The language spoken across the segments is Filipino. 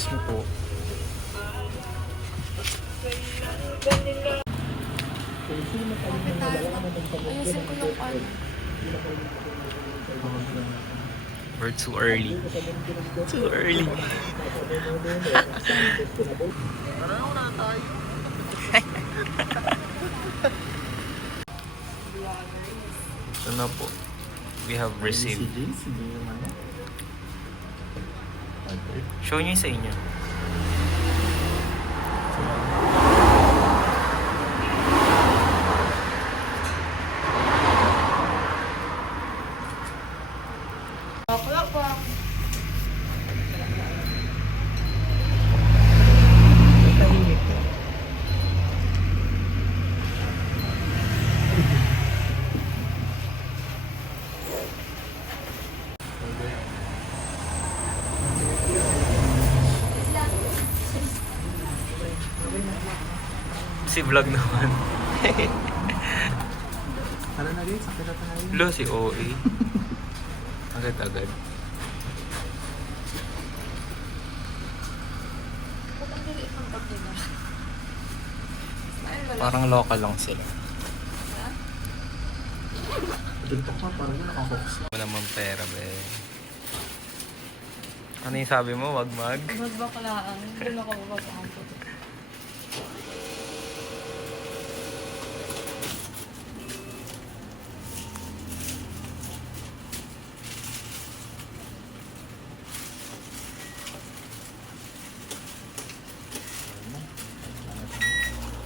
mismo po. Ayusin ko yung ano. We're too early. Too early. Ito na po. We have received. Show nyo yung sa inyo. Wala pa. Si vlog naman. Tara na guys, sakit na tayo. Lo, si OA. Agad-agad. Ba't ang dili itong pag nila? Smile wala. Parang local lang sila. Tuntok pa, parang mo nakakoks. Wala naman pera, be. Ano yung sabi mo? Wag mag? Magbakalaan. Hindi na ako magbakalaan.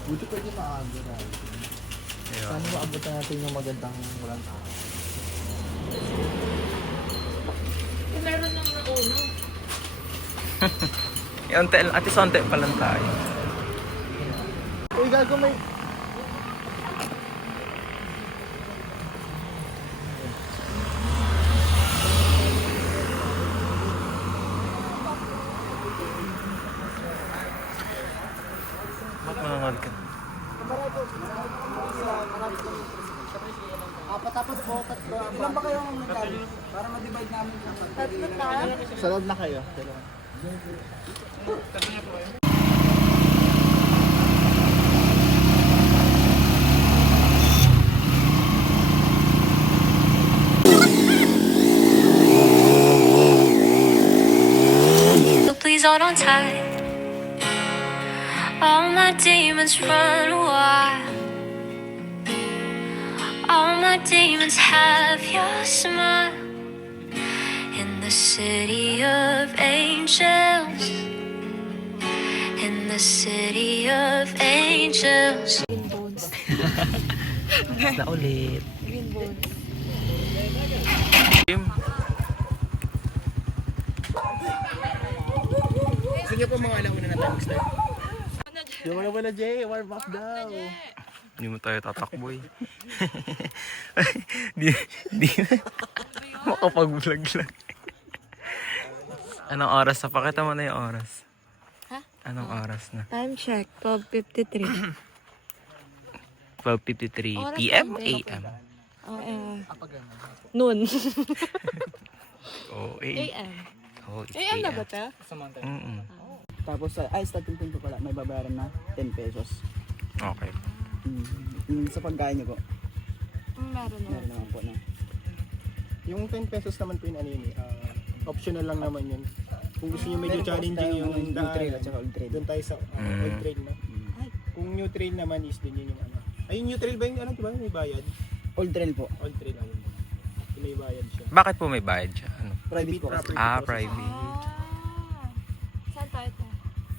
Buti pwede maaga na. Ayun. Paano maabutan natin yung magandang walang tao? Meron nang nauna. At least onte pa lang tayo. Uy, gago may... Ba't manangod ka? Apat-apat po, tatlo. Ilan ba kayo ang nagkali? Para ma-divide namin yung Tatlo ta? Sa loob na kayo. So please hold on tight. All my demons run wild. All my demons have your smile. In the city of angels. In the city of angels. Green bones. Na ulit. Green bones. Sige po mga alauna na tayo start. Yung wala wala Jay, warm up daw. Hindi mo tayo tatakbo eh. Di makapag-vlog lang. Anong oras na? Pakita mo na yung oras. Ha? Anong oras na? Time check. 12:53. 12:53 Oras PM, na, AM. Noon. Oh, AM. Oh, it's AM na AM. ba ta? Mm-mm. Tapos, starting point ko pala, may babayaran na 10 pesos. Okay. Sa pagkain niyo po, Meron na. meron naman po na. Yung 10 pesos naman po yun, ano yun, optional lang naman yun. Kung gusto nyo medyo Meron po challenging tayong yung new daan, trail at saka old trail. doon tayo sa old trail, no? Ay. Kung new trail naman is din yun yung ano. Ay, yung new trail ba yung ano, diba? May bayad? Old trail po. Old trail, ayun. Yung may bayad siya. Bakit po may bayad siya? Ano? Private po kasi. Private. Saan tayo ta?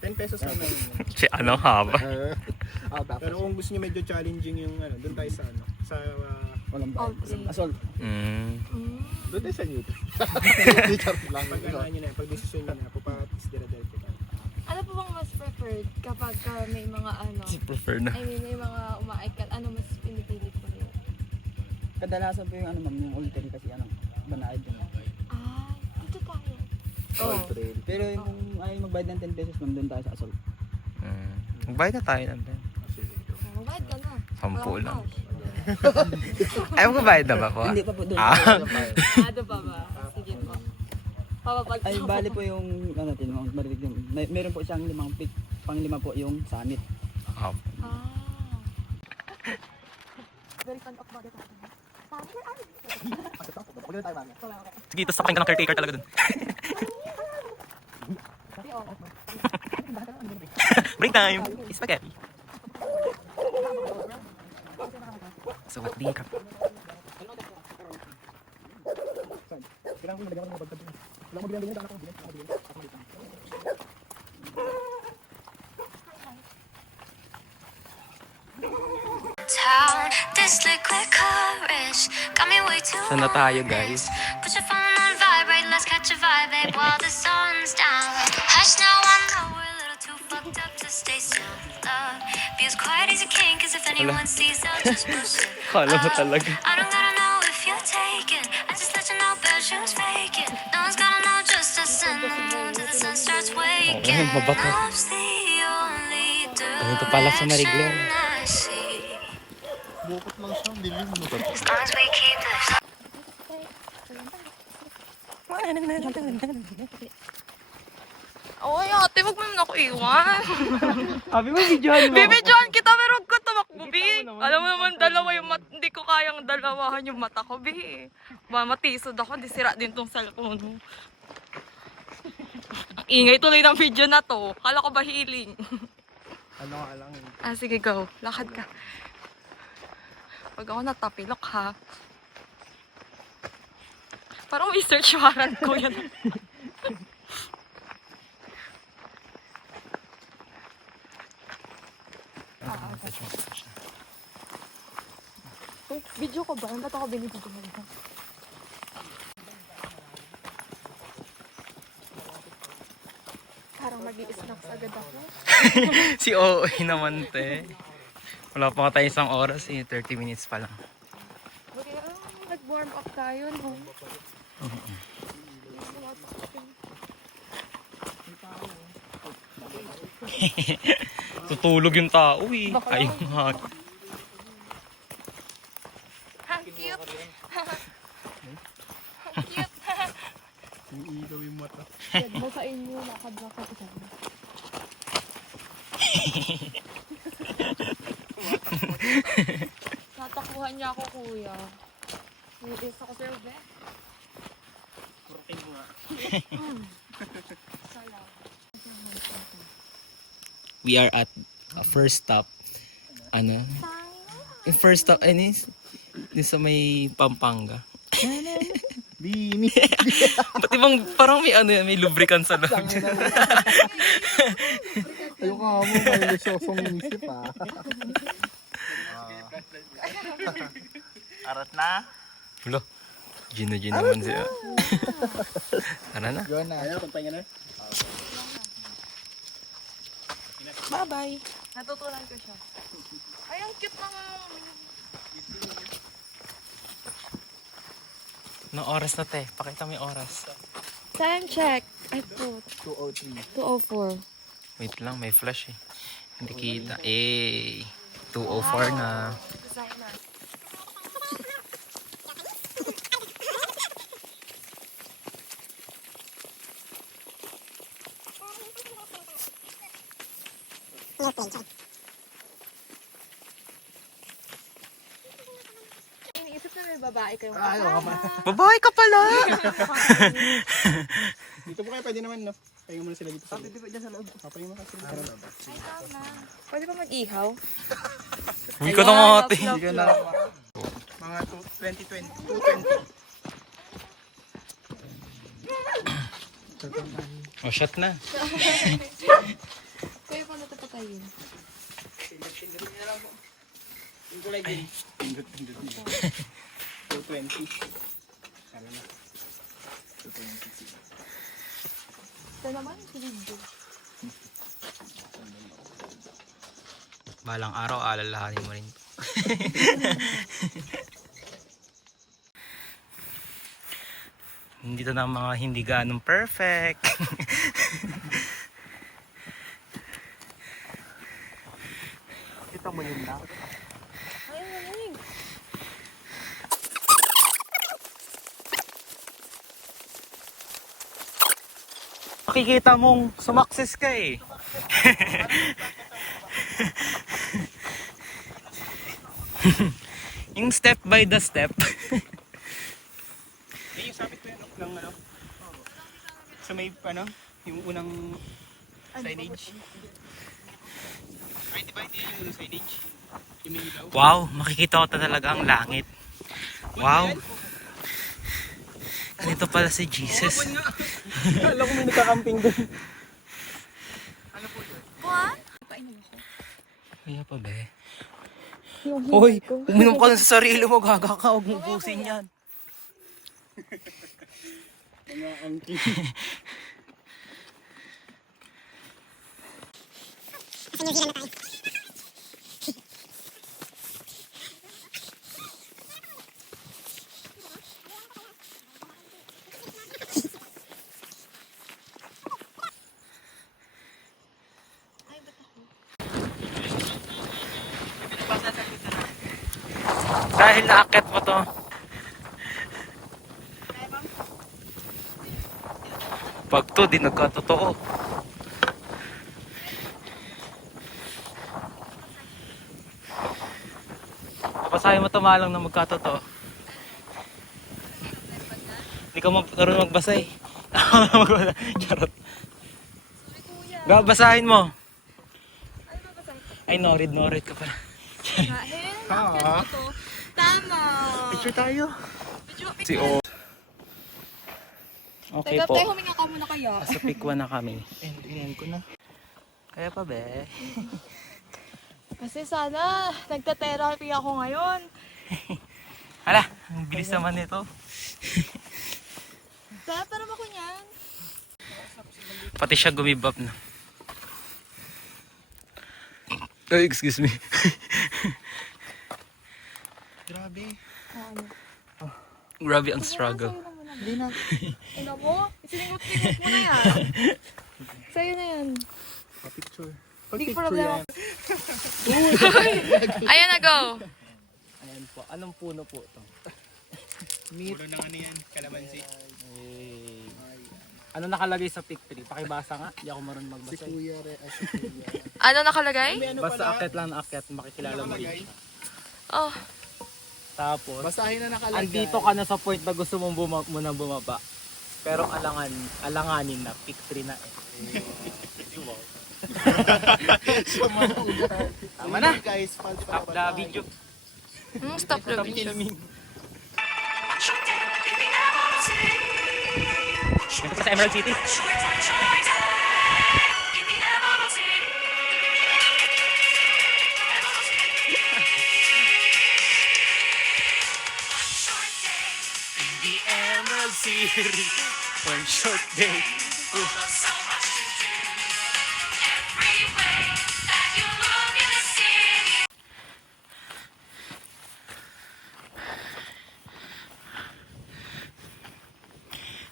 10 pesos lang na yun. Si ano haba? Tapos, Pero kung gusto nyo medyo challenging yung ano, doon tayo sa ano, sa walang Old bayad. trail. Assault. doon tayo sa new trail. Pag ano nyo na, pag decision nyo na, papatis dire-diretso tayo. Ano po bang mas preferred kapag may mga ano? Prefer na. I mean, may mga umaikat. Ano mas pinipili po niyo? Kadalasan po yung ano ma'am, yung old trail kasi ano, banaid yun. Dito tayo. Old trail. Pero yung ay magbayad ng 10 pesos ma'am, doon tayo sa assault. Magbayad na tayo natin. Magbayad ka na. 10 lang. Cash. Ay, magbayad na ba po? Hindi pa po doon. Ah. Ano pa ba? Sige po. Papapag. Ay, bali po yung, ano natin, marinig yung, meron po siyang 5 peak, pang-5 po yung summit. Ah. Very fond of body talking. Huwag na tayo mamaya. Sige, tapos sapakin ka ng caretaker talaga dun. Break time! Spaghetti! So what the crap? Kailangan ko yung nalagyan ko ng bagdad dun. Wala mo bilhin, daan ako bilhin. Ako bilhin. Ako bilhin. Town, this liquid courage got me way too Saan na tayo, guys? Put your phone on vibrate, let's catch a vibe, babe, while the sun's down. Hush now, I know we're a little too fucked up to stay still. Love, be as quiet as you can, cause if anyone sees, they'll just push it. Kala mo talaga. I don't gotta know if you're taken. I just let you know, bad shoes faking. No one's gotta know, just us and the moon till the sun starts waking. mabato. Love's the only Ganito pala sa Marigler. direction I see. Bukot lang siya, dilim mo ba? As long as we keep this. Oy, ate, wag mo naman ako iwan. Sabi mo, videohan mo. Bibidyohan kita, pero wag ko tumakbo, Bi. Alam mo naman, dalawa yung hindi ko kayang dalawahan yung mata ko, Bi. Matisod ako, di sira din tong cellphone mo. Ang ingay tuloy ng video na to. Kala ko ba healing? Ano nga lang eh. Sige, go. Lakad ka. Wag ako natapilok, ha? Parang may search warrant ko yan. Video ko ba? Ba't ako binibidyo mo ito? Parang mag-i-snacks agad ako. Si OOA naman, te. Wala pa nga tayo isang oras eh. 30 minutes pa lang. Kaya nag-warm up tayo, no? Tutulog yung tao eh. Ayaw nga. Ang cute! Ang cute! Yung ilaw yung mata. Huwag mo sa inyo, lakad-lakad ka. Natakuhan niya ako, kuya. Nililis ako sir, be. Protein mo nga. Salamat. We are at first stop. Ano? Yung first stop, ano yun? Yung sa may Pampanga. Bini. Pati bang parang may ano yan, may lubricant sa loob. Ayaw ka mo, may lusyosong isip ah. Arat na? Hulo. Gino naman siya. Tara na. Go na. Ayaw, pagpahinga na. Bye-bye. Natutunan ko siya. Ay, ang cute naman. Anong oras na, te? Pakita mo yung oras. Time check. Ay, po. 203. 2:04. Wait lang, may flash eh. Hindi kita. 2:04 na. Iniisip na may babae kayong Ayaw ka ma. Babae ka pala! Dito po kayo, pwede naman no. Pahinga muna sila dito sa loob. Dito sa loob. Papahinga muna sila sa loob. Ay, tama. Pwede ba mag-ihaw? Uy ka na nga, ate. Sige na. Mga 2020. 220. Oh, shot na. Kuya, paano ito patayin? Yung kulay din. Pindot. 220. Sana na. 220. Ito naman, si video. Balang araw, alalahanin mo rin. Hindi to na mga hindi ganong perfect. Kita mo yun na. Ayun, ayun. makikita mong sumakses ka eh. Yung step by the step. Eh, yung sabit ko yan ng ano? Sa may ano? Yung unang signage. Ay, di ba ito yung unang signage? Yung may ilaw? Wow, makikita ko talaga ang langit. Wow. Ganito pala si Jesus. Alam ko may nakakamping doon. Kaya pa be. Hoy, uminom ka na sa sarili mo, gaga ka, huwag mong busin yan. Dahil naakit mo to. Pag to, di nagkatotoo. Papasahin mo to malang na magkatotoo. Hindi ka marunong magbasa eh. Charot. Babasahin mo. Ay, norid ka pala. Ha? Tama. Picture tayo. Si O. Okay Teka, po. tayo huminga ka muna kaya. Sa pikwa na kami. End ko na. Kaya pa be. Kasi sana, nagta-therapy ako ngayon. Hala, ang bilis naman nito. Pero ako niyan. Pati siya gumibap na. Oh, excuse me. Grabe. Grabe ang struggle. Hindi na. Ano mo? Isiningot-singot mo na yan. Sa'yo na yan. Pa-picture. Big Pa-picture problem. yan. Ayan na, go. Ayan po. Anong puno po ito? Meat. Puno ng ano yan? Kalamansi. Ano nakalagay sa pic 3? Pakibasa nga. Hindi ako marunong Si magbasa. Kuya Re. Si Kuya. Ano nakalagay? May ano Basta pala? akit lang na akit. Makikilala mo rin. Oh, Tapos, Basahin na nakalagay. andito ka na sa point na gusto mong munang bumaba. Pero alanganin na. Pic 3 na eh. Tama na. Guys, Stop the video. stop the video. Dito sa Emerald City. The Emerald City. One short day.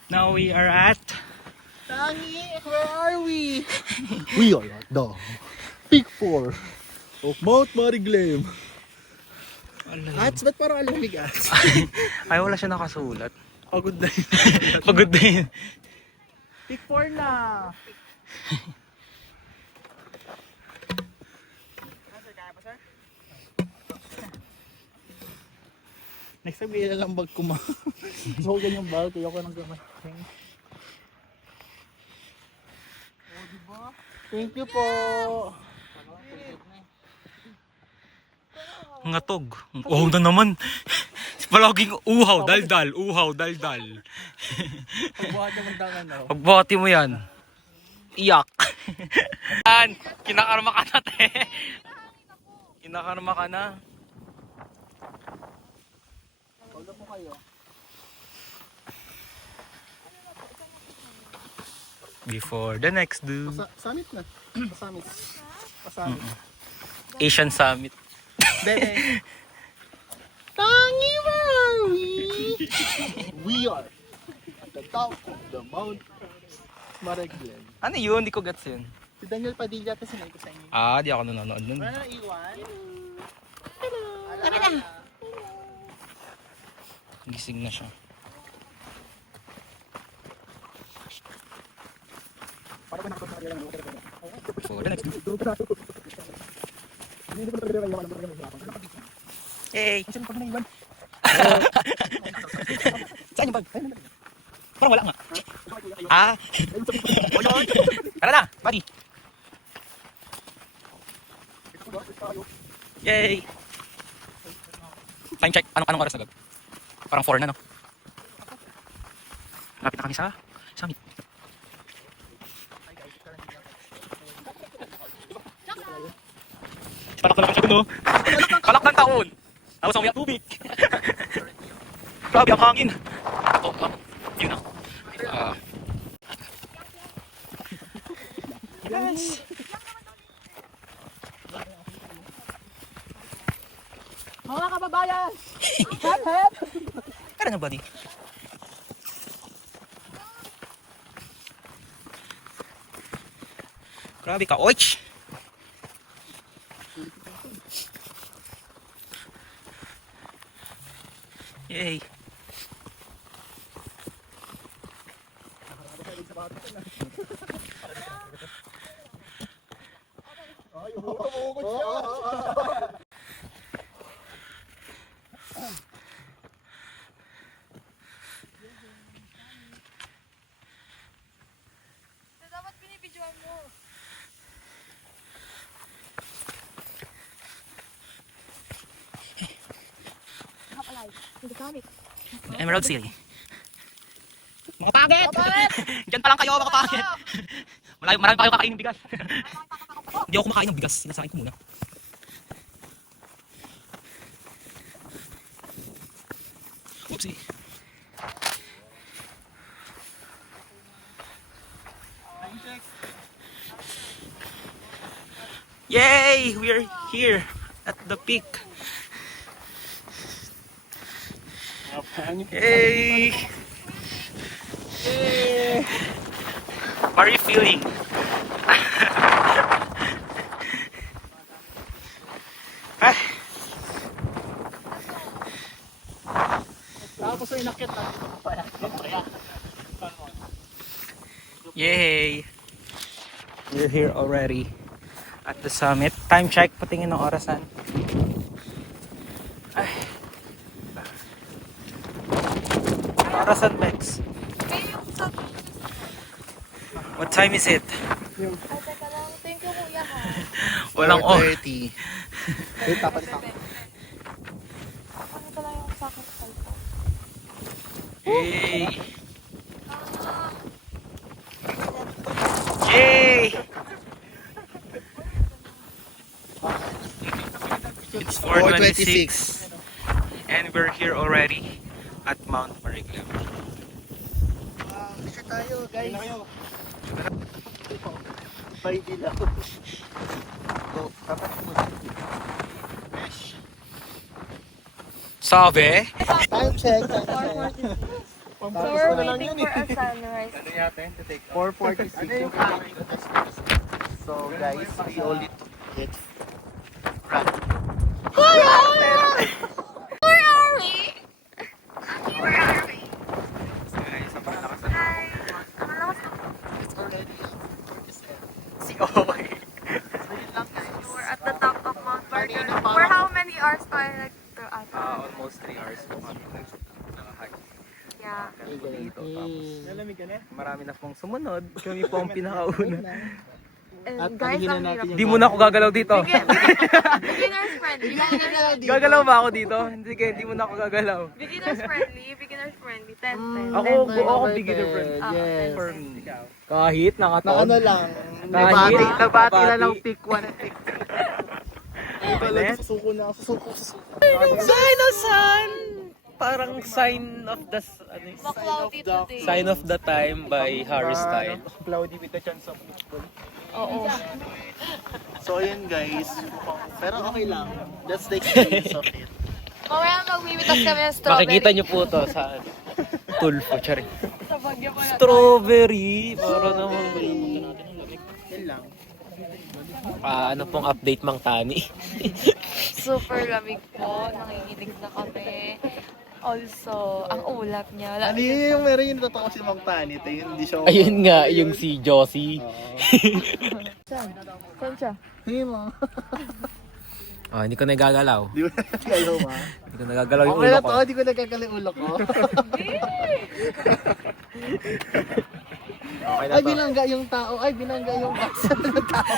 Now we are at Tangi, where are we? We are at the Peak 4 of Mount Mariglam. Ats, ba't parang alamig ats? ay wala siya nakasulat. Pagod na yun. Pagod na yun. Peak 4 na. Next time, kaya lang bag kuma. So, ganyang bag, kaya ko nang gamay. Thank you po. Ngatog. Uhaw na naman. Palaging uhaw, daldal. Uhaw, daldal. Pagbuhat naman tangan na. Pagbuhati mo yan. Iyak. Yan. Kinakarma ka na, te. Kinakarma ka na. Huwag na po kayo. Before the next do. Summit na. Summit. Summit. Asian Summit. Bebe. Tangi, where are we? We are at the top of the Mount Mariglam. Ano yun? Hindi ko gets yun. Si Daniel Padilla kasi sinay ko sa inyo. Di ako nanonood nun. Wala na iwan. Gising na siya. For the next. Yay! Saan yung bag? Parang wala nga. Ah! Tara na, buddy! Yay! Time check. Anong oras na, Gag? Parang 4 na, no? Lapit na kami sa summit. Palak na lang siya, no? Palak ng taon! Tapos ang umiyak tubig! Grabe ang hangin! Ito, yun na. Yes! Mga kababayan! Hep, hep! Tara na, buddy. Grabe ka, oich! Yay! Dapat binibidyoan mo. Emerald City. Mga pagit! Diyan pa lang kayo, mga pagit! Marami pa kayo kakainin ng bigas. Hindi ako kumakain ng bigas, sinasain ko muna. Oopsie. Yay! We're here at the peak. Hey! How are you feeling? Ah, Tapos ay nakit na. yay! We're here already at the summit. Time check, patingin ng orasan. Ay. Orasan, Bex. What time is it? Thank you, kuya. Walang on. 4:30. Wait, tapat ka. Ano ka lang yung sakit ko? Yay! Yay! It's 4:26 and we're here already at Mount Mariglam. Isa tayo, guys. May dilaw. Go, tapat mo. Sabi? Time check. So we're waiting for a sunrise. 4:46. So guys, we only took it. Where are we? It's already Si Oy. We're at the top of Mount Mariglam. For how many hours tayo Almost 3 hours po kami nag-hike. Yeah. Dito. Tapos marami na pong sumunod. Kami po ang pinakauna. And guys, ang hirap. Di mo na ako gagalaw dito. Beginners friendly. Gagalaw ba ako dito? Hindi mo na ako gagalaw. Beginners friendly. 10. Ako beginner friend. Yes. For me. Kahit Na nakataon. ano lang. Kahit Nabati lang ng pick 1 and pick 2. Ay, pala, Ulit? susuko na ako. Susuko. Sign of sun! Parang sign of the Cloudy today. sign of the time by Harry Styles. Cloudy with the chance of football. Oo. So, ayun guys. Pero okay lang. That's the experience of it. Mamaya magmimitas kami ng strawberry. Makikita niyo po to sa Tulfo, charing. Sa Bagyo pa yata. Strawberry! Para naman. Yan lang. Ano pong update, Mang Tani? Super lamig po. Nanginginig na kami. Also, ang ulap niya. Wala Ano yung meron yung totoo si Mang Tanit eh, hindi siya. Ayun nga, yung si Josie. Saan siya? Hindi mo. Hindi ko nagagalaw. Di ba kayo ma? Hindi ko nagagalaw yung Okay ulo na ko. to, di ko nagkakali ulo ko. Okay na Ay, to. binangga yung tao. Ay, binangga yung bus ng tao.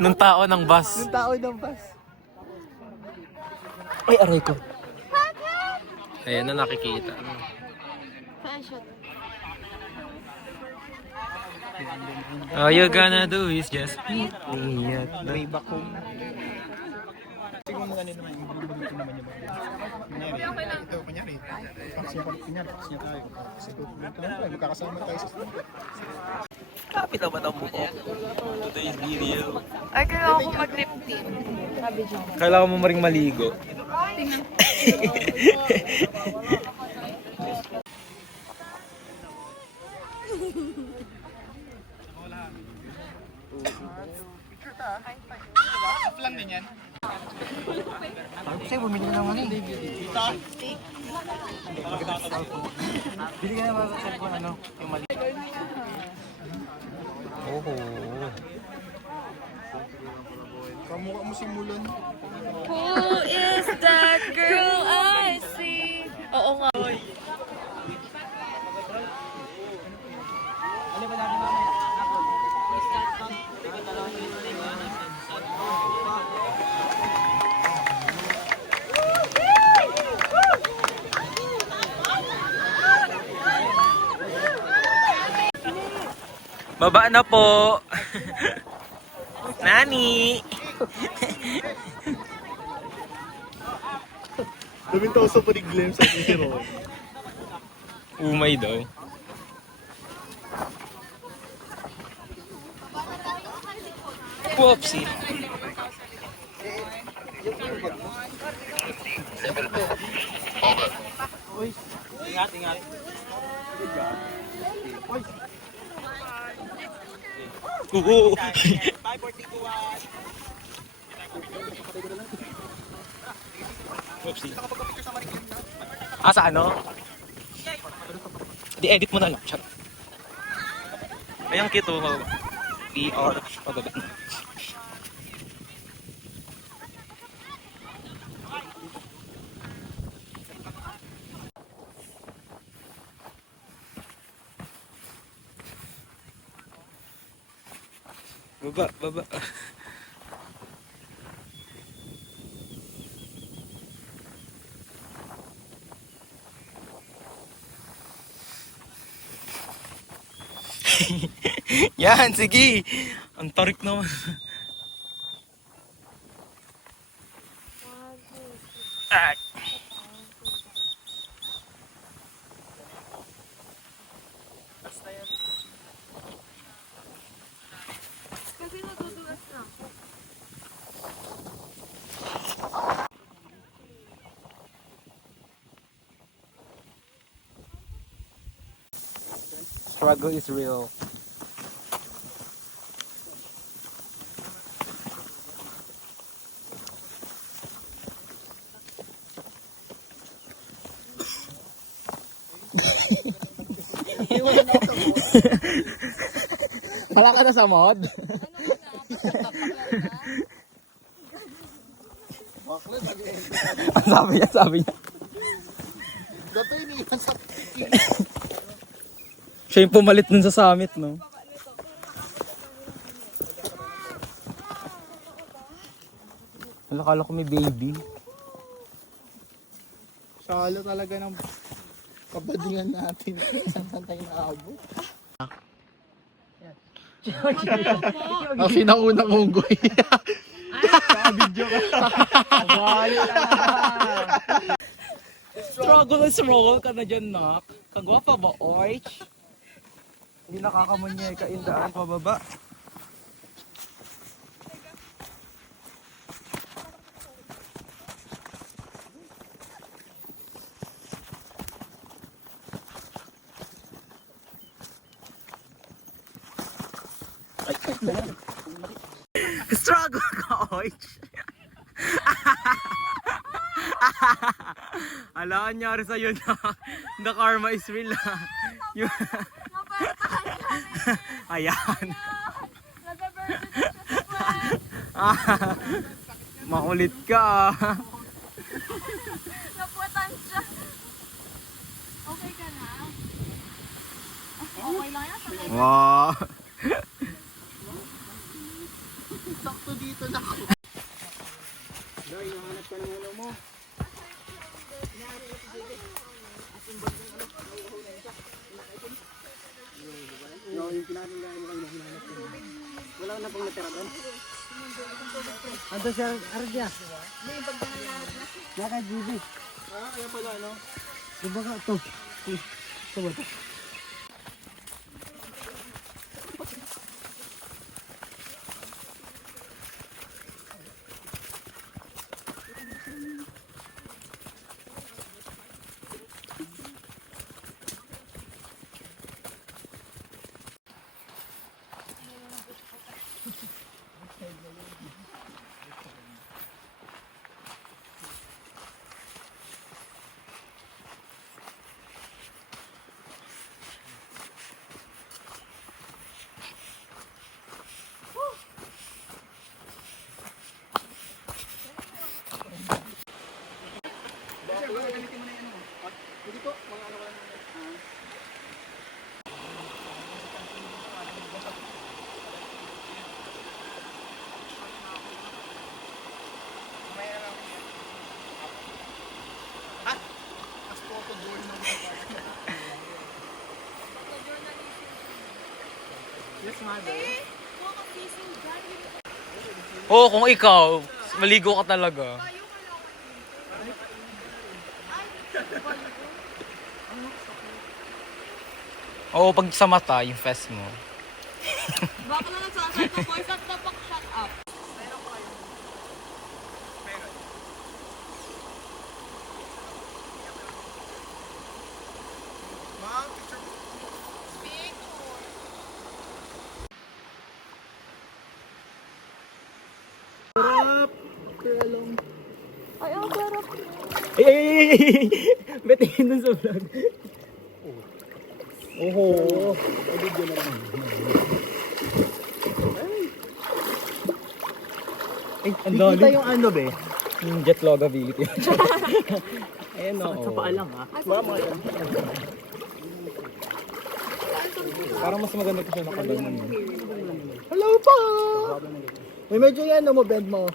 Nung tao ng bus. Yung tao ng bus. Ay, aray ko. Ayan na nakikita. All you gonna do is just meet me at the... May back home. Siguro mga ano naman, yung bagay naman yung bagay. Kunyari, ito kunyari. Kunyari, kasi tayo. Kasi ito, magkakasama tayo sa school. Kapit na ba ng buko? Today's video. Ay, kailangan ko mag-lip tint. Sabi dyan. Kailangan mo maring maligo. Lang din yan. Kasi bumili ka naman eh. Bili ka naman sa cellphone ano, yung mali. Oh. Kamukha mo si Mulan. Who is that girl I see? Oo nga. Baba na po. Nani. Lumintaw sa paliglim sa hero. Umay daw. Whoopsie. Oo. Whoopsie. Sa ano? Di-edit mo na lang. Chat. Ayang cute oh. PR. Pababa. Baba, baba. Yan, sige. Ang tarik naman. Ay. Kasi nadudulas na. Struggle is real. Wala ka na sa mod? Sabi niya. Gato yun iwan sa Siya yung pumalit dun sa summit, no? Akala ko may baby. Salo talaga ng kabadingan natin. Saan tayo naabot? Ang sinaunang unggoy. Video ka. Struggle is roll ka na dyan, Nak. Kagwapa ba, oich? Hindi nakakamunyay ka indaan pababa. Struggle ka, oich. Ala, anyari sa'yo na. The karma is real. Yung... Ayan. Makulit ka. Naputan siya. Okay ka na? Okay lang yan. Wow. Sakto dito na ako. Dahil nahanap ka ng ulo mo. Yung kinakailangan mo kayo hinahanap ko. Wala na pong natira doon. Ando siya, Ardia. Naka GB. Kaya pala ano? Diba ka ito? Ito ba ito? Oo, kung ikaw, maligo ka talaga. Oo, pag sa mata, yung face mo. Baka na nagsasal ko, boys, at dapat shut up. Ay, ang sarap. Ay! Betingin dun sa vlog. Oho. Video na naman. Ay, ang Kita yung ano be? Yung jet lag ability. Ayan o. Sa paa lang ha. Parang mas maganda kasi nakaganon. Hello po! May medyo yan mo bend mo.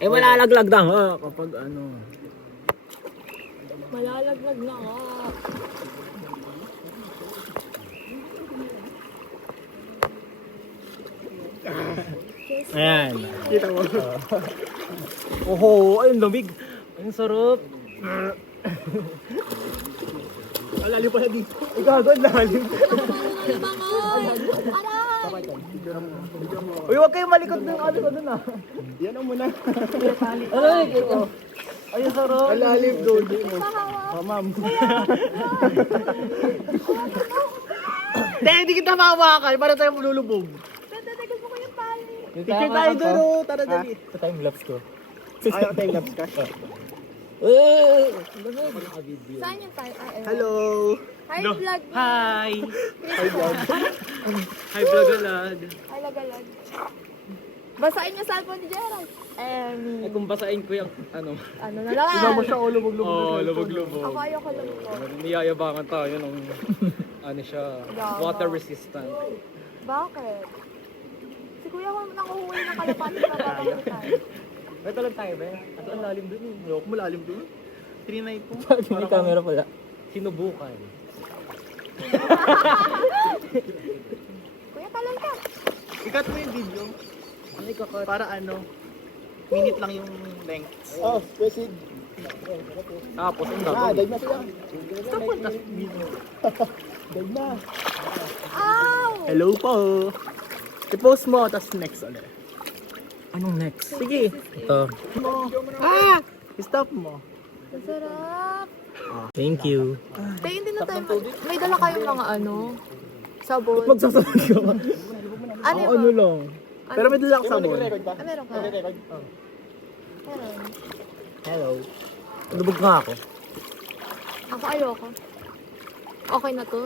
Eh, malalaglag na ha kapag ano. Malalaglag na nga. Ayan. Kita mo. Oho, ay, ang lamig. Ang sarap. Alalim pala dito. Ikaw doon, lalim. Uy, huwag kayong malikot ng ano ko dun ah. Yan ang muna. Ay, ay, ang sarap. Alalim doon. Oh, ma'am. Hindi kita mahawakan para tayo malulubog. Tatagal mo ko yung pali. Picture tayo doon oh. Tara dali. Sa time lapse ko. Ayaw tayo labs ka. Saan yung tayo? Hello. Hi, vlog. Hi! Hi, vlogalad. Hi, lagalag. Basain niyo cellphone ni Gerald. Ay, kung basain ko yung ano. Ano na lang. Iba mo siya o lubog-lubog. Oh, lubog-lubog. Ako ayoko lang po. Niyayabangan tayo nung ano siya, Yabang. water resistant. Bakit? Si kuya ko nanguhuli ng kalapati na babalik tayo. May talag tayo ba? At ang lalim dun eh. Ayoko malalim doon. Trinay ko. May camera pala. Sinubukan. Kuya, talon ka. Ikat mo yung video. Ano ikakat? Para ano, minute lang yung length. Oh, specific. Tapos ang Ah, dagdag. dag na siya. Stop po. Dag na. Ow! Hello po. I-post mo, tapos next ulit. Anong next? Sige. Ito. Ah! Stop mo. Ang sarap. Thank you. Tayo hindi na tayo. May dala kayong mga ano? Sabon. Magsasabi ka ba? Ano Ako yun? ano lang. Pero may dala ako sabon. Ah, meron ka? Meron. Hello. Lubog nga ako. Ako ayoko. Okay na to.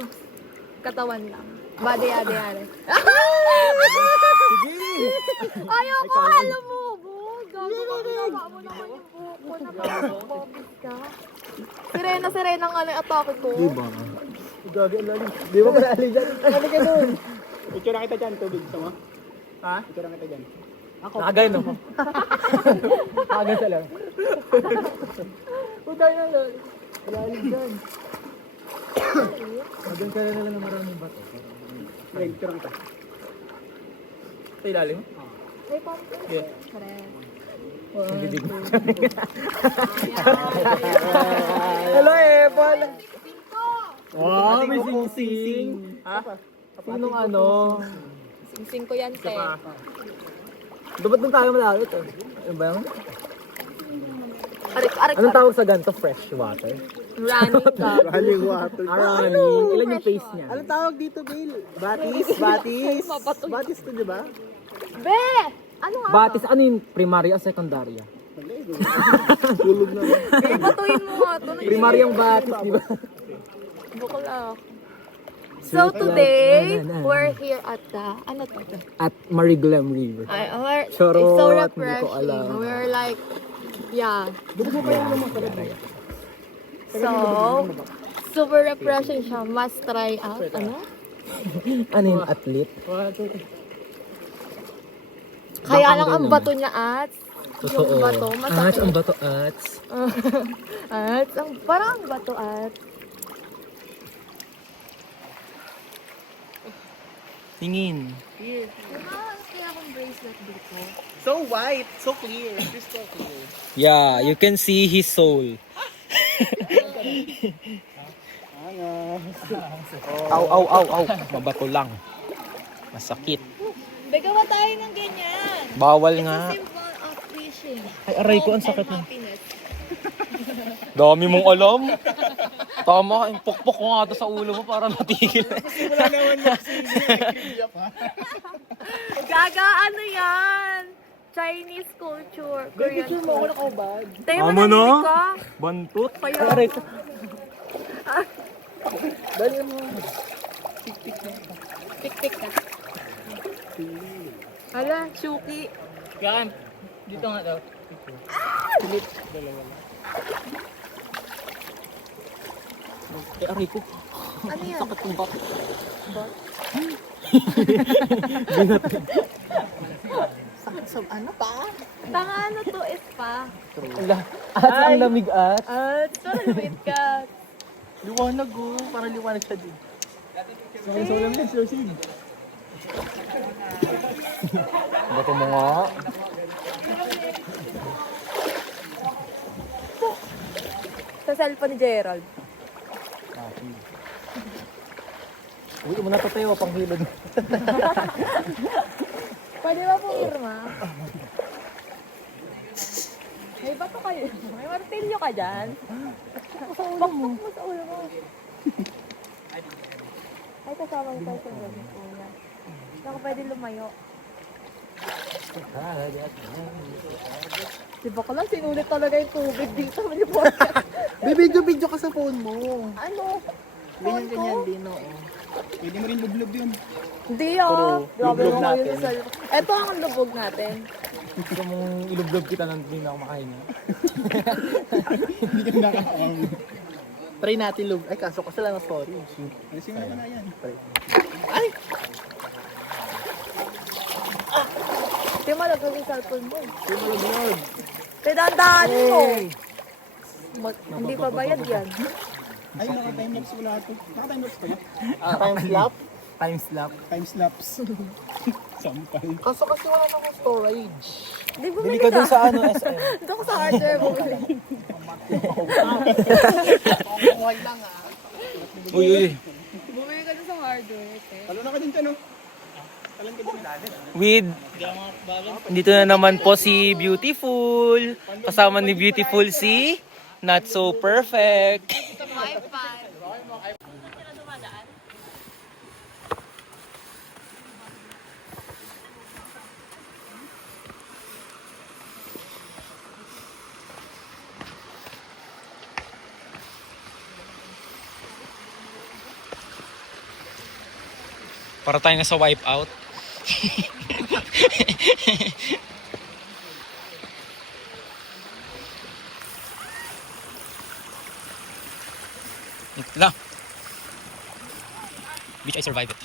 Katawan lang. Body, yade, yade. Ayoko, alam mo. Gago ka, ginawa mo naman yung buhok ko. Napakabobis ka. Sirena nga na yung atake ko. Diba? Gagi, alalim. Di ba pala alin dyan? Ano ka doon? Picture na kita dyan, tubig. Sama? Ha? Picture na kita dyan. Ako. Nakagay no? Nakagay sa lang. Utay na lol. Alalim dyan. Magan ka na lang ng maraming bato. Okay, picture na kita. Sa ilalim? May pumpkin. Yeah. Correct. Hello, Evan! Wow, may sing-sing! Ha? Sinong ano? Sing-sing ko yan, te. Dapat doon tayo malapit eh. Ano ba yun? Arik, Anong tawag sa ganito? Fresh water? running ka. Running water. Running. Ilan yung face niya? Anong tawag dito, Bill? Batis? Batis? Batis to, di ba? Be! Ano nga? Batis, ano yung primarya o secundarya? Tulog na. Be, batuin mo nga ito. Primaryang batis, di ba? Bukla. So today, we're here at the, ano to? At Mariglem River. It's Charot, so hindi ko refreshing. alam. We're like, yeah. So, super refreshing siya. Must try out. Ano? Ano yung athlete? Kaya lang ang bato niya at yung bato masakit. Ang bato at. Parang ang bato at. Tingin. Kaya akong bracelet dito. So white, so clear, crystal clear. Yeah, you can see his soul. Aw. Mabato lang. Masakit. Bagawa tayo ng ganyan. Bawal nga. Symbol of fishing. Ay, aray ko, ang sakit mo. Happiness. Dami mong alam. Tama, yung pokpok ko nga to sa ulo mo para matigil. Wala naman yung sili. Gaga, ano yan? Chinese culture. Korean Picture mo ako nakaubad. Tayo Amo mo no? ka? Bantut. Kaya, Aray ko. Dali mo. tik-tik ka. Hala, Shuki. Yan. Dito nga daw. Pilit. Ay, aray ko. Ano yan? Sakit kong bak. Ano pa? Tanga ano to is pa. At ang lamig at. At, parang lumit ka. Liwanag oh. Parang liwanag siya din. So lang yan, Sir Sid. Bato mo nga. Sa cellphone ni Gerald. Uy, mo natatayo pang hilod. Pwede ba po Irma? May bato kayo. May martilyo ka dyan. Bakbak mo sa ulo mo. Ay, kasama mo tayo sa ulo mo. Baka pwede lumayo. Diba ka lang, sinulit talaga yung tubig dito. Bibidyo-bidyo ka sa phone mo. Ano? Ganyan din oo. Pwede mo rin lublob yun. Hindi ah. Grabe Lublob mo kayo natin. sa Ito ang lubog natin. Gusto mong ilublob kita nang hindi na ako makahinga. Hindi ka nakakawang. Try natin lub. Ay, kaso kasi lang ang story. Alisin mo na yan. Ay! Hindi malaglag yung cellphone mo. Lumulog. Tinandaan mo. Hindi pa bayad yan. Ay, naka-timelapse wala ito. Naka-timelapse pa yun? Timelapse? Timelapse. Timelapse. Sampay. Kaso kasi wala namang storage. Hindi Bili bumili ka ka. dun sa ano, SM. Doon ka sa hardware bumili. Okay lang ah. Uy. Bumili ka dun sa hardware. Talo na ka din no? Talan ka din. With, dito na naman po si Beautiful. Kasama ni Beautiful si Not So Perfect. Para tayo na sa wipe out. Ito lang. Which I survived it.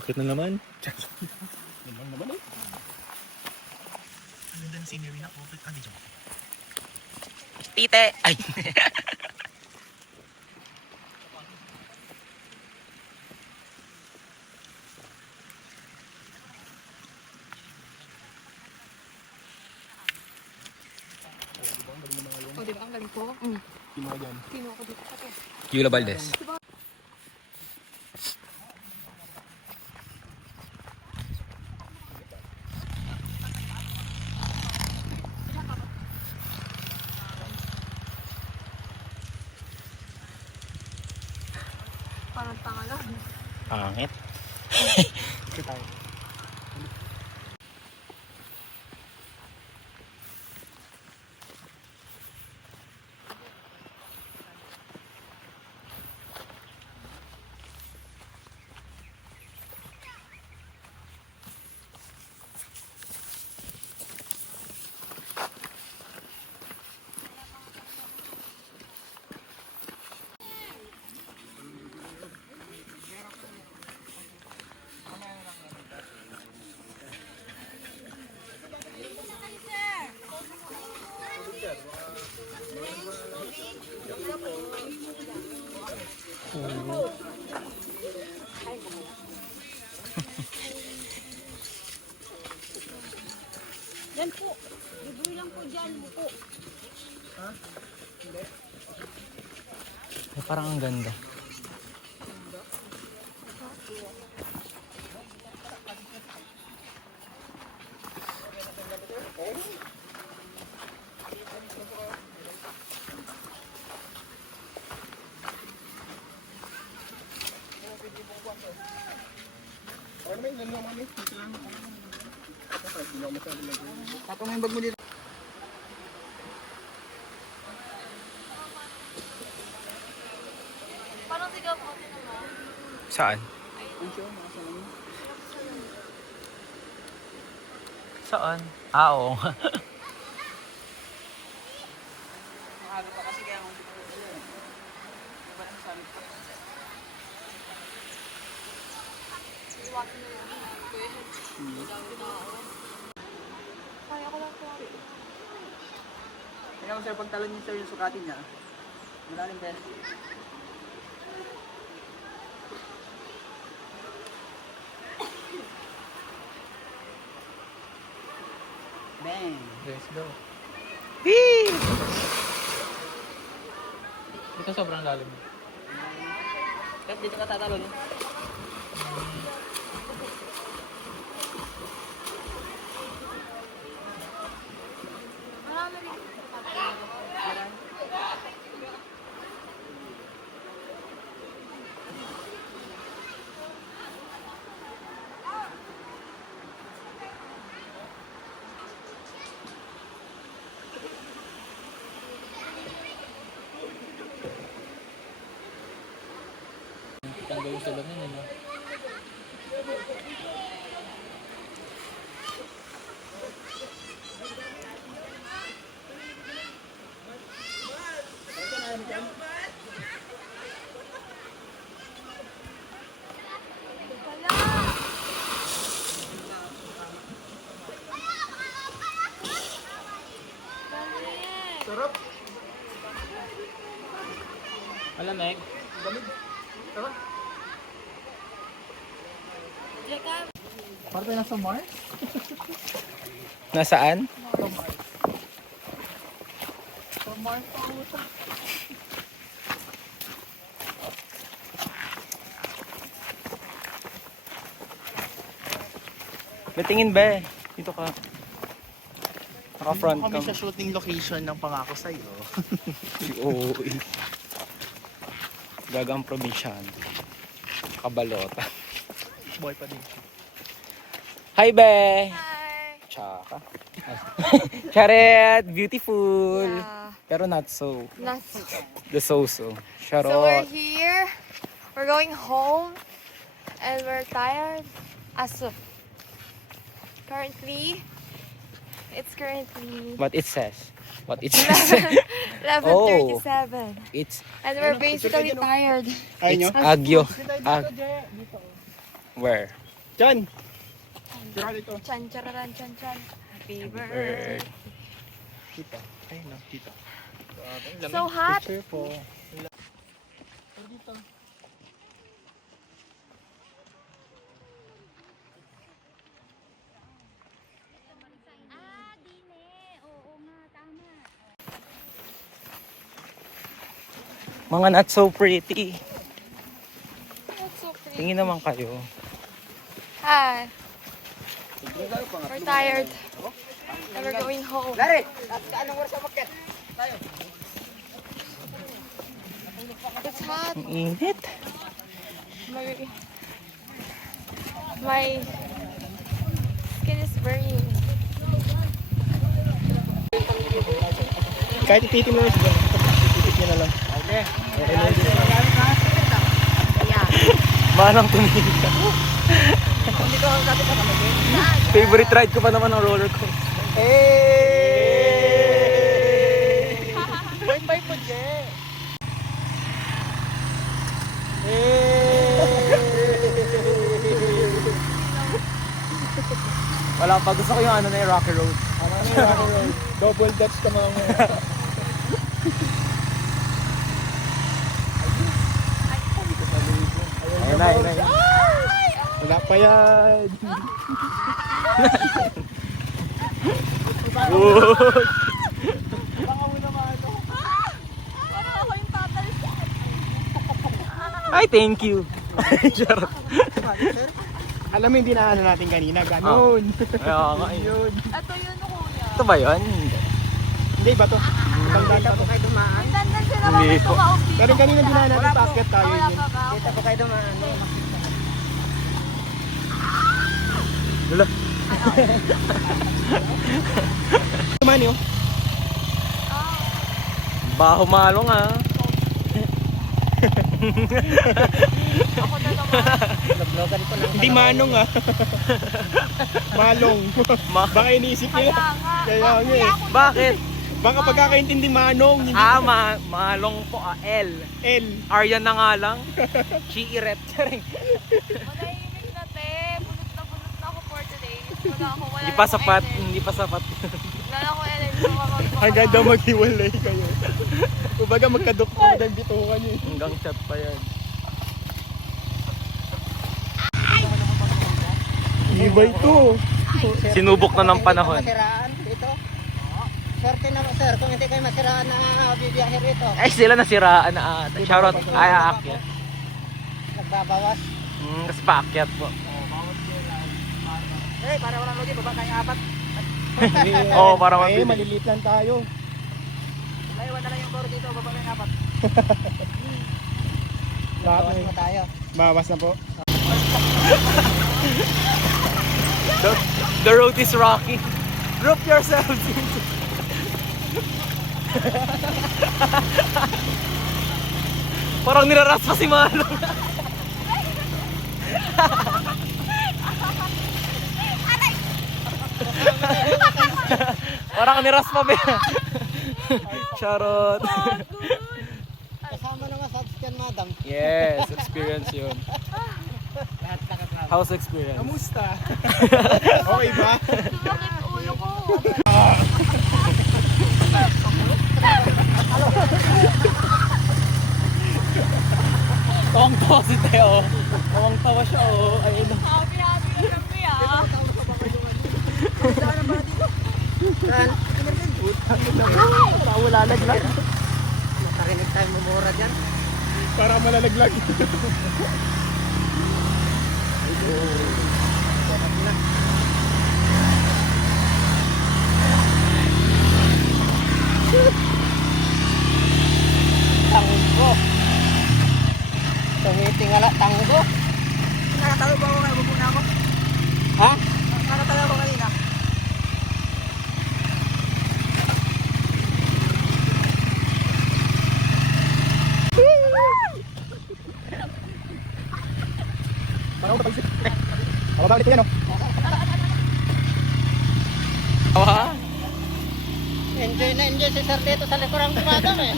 Bakit na naman? Tite! Ay! O, diba? Ang galing ko. Sino ako dito? Yula Valdez. Parang tanga lang. Pangit. Yan po. Libre lang po dyan po. Ay, parang ang ganda. Tapos mo yung bag mo dito. Parang sigaw ko din naman. Saan? Saan? Ah, oo. Maaga pa kasi kaya kung Kaya ko lang po. kaya mo sir, pagtalon niyo sir yung sukatin niya. Malalim din. Bang! Let's go. Ito sobrang lalim. Kahit dito ka tatalon. Marami rin. Tanggal yung salamin yun, no? Sarap. Alam, Meg? Para tayo nasa Mars? Nasaan? Sa Mars pa ako ito. Batingin ba? Dito ka. Naka-front Kami cam. sa shooting location ng pangako sa'yo. Oo. Gagang probinsyano. Kabalota. Boy pa din. Hi, be! Hi! Tsaka. Charet! Beautiful! Yeah. Pero not so. Nothing. The so-so. Charot. So we're here. We're going home. And we're tired. Currently, it's currently What it says. What it says. 11:37. It's And we're basically tired. Ayun nyo? Agyo. Where? Diyan. Tira dito. Chan chararan chan chan. Happy Bird. birthday. Kita. Ayun na, kita. So hot. Picture po. Ah, dine. Oo nga, tama. Mga not so pretty. That's so pretty. Tingin naman kayo. Hi. We're tired. And we're going home. It's hot. Ang init. My skin is burning. Kahit ititim mo na siya. Ititim nyo na lang. Okay. Manang tumingin ka. Favorite ride ko pa naman ang roller coaster. Hey! Bye-bye po, Je! Wala pa. Gusto ko yung ano na yung Rocky Road. Double Dutch ka mga. Ayun na, ayun na. Wala pa yan. Ay, thank you. Charot. Alam mo hindi na ano natin kanina, ganon. Kaya nga eh. Yun. Ito yun kuya. Ito ba yun? Hindi. Hindi ba to? Ibang daan pa to. Ang ganda sila Hindi mga po. tumaob dito. Pero kanina dinaan natin packet tayo Wala yun. pa ba? Kita po kayo dumaan. Wala. Tuman yun. Baho malong ah. Ako na naman. Naglogan ko lang. Hindi manong ah. Malong. Baka iniisip Kaya nila. nga. Kaya nga eh. Bakit? Baka pagkakaintindi manong. Hindi Malong po ah. L. L. Aryan na nga lang. Chi-rep. Manahimik na te. Bunot na ako for today. Wala Hindi pa akong sapat. energy. Hindi pa sapat. Wala na akong energy. Hanggang daw maghiwalay kayo. Kumbaga magkadoktor na yung bitukan nyo. Hanggang chat pa yan. Iba ito. Sinubok na ng panahon. Masiraan dito. Swerte naman sir, kung hindi kayo masiraan na bibiyahe rito. Ay, sila nasiraan na ata. Charot. Ay, aakyat. Nagbabawas. Kasi paakyat po. Eh, para walang logi, baba tayo apat. Oo, para Ay, mabilis. maliliit lang tayo. Maiwan na lang yung koro dito, baba tayo apat. Lahat Bawas na na tayo. Bawas na po. The road is rocky. Group yourselves into... Parang niraras pa si Malong. Parang niras pa ba? Charot. Kasama na nga sa scan, madam. Yes, experience yun. House experience. Kamusta? Okay ba? Bakit ulo ko? Tawang-tawa si Teo. Tawang-tawa siya oh. Ayun. Happy na kami ah. Wala laglag. Makarinig tayo mumura dyan. Para malalaglag. tingala tango. Nakatalo ba ako kayo? Bubuna ako. Ha? Nakatalo ako kanina. Parang ako tapos. Pababa ulit yan, oh. Awa. Enjoy na enjoy si Sir dito sa likurang kumadam eh.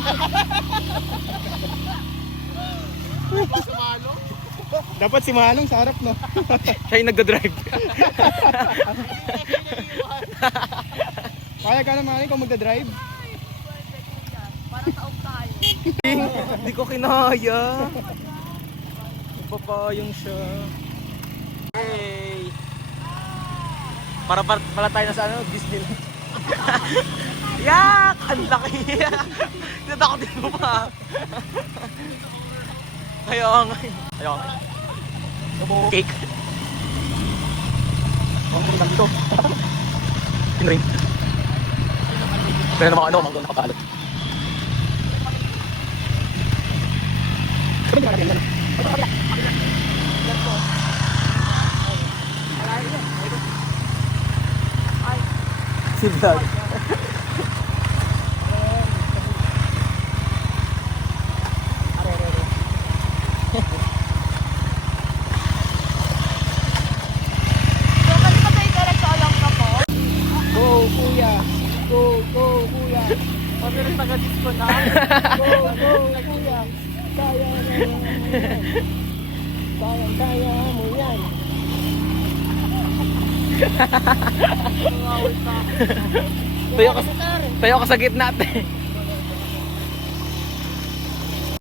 Dapat si Manong sa harap, no? Siya yung nagdadrive. Kaya ka na, Manong, kung magdadrive? Para taog tayo. Hindi ko kinaya. Nagpapayong siya. Hey! Para pala tayo na sa ano, Disneyland. Yak! Ang laki! Natakotin mo pa. Kaya nga. Kaya nga. Cake. Ang kulang dito. Pinring. Kaya naman ano, mga nakapalot. Si Vlog. So, kasi pa tayo direct sa alam ka po. Go, kuya! Go, go, kuya! Pero taga-disco na. Go, go, kuya! Kaya na yan. Kaya mo yan. Tayo ka sa gitna, ate.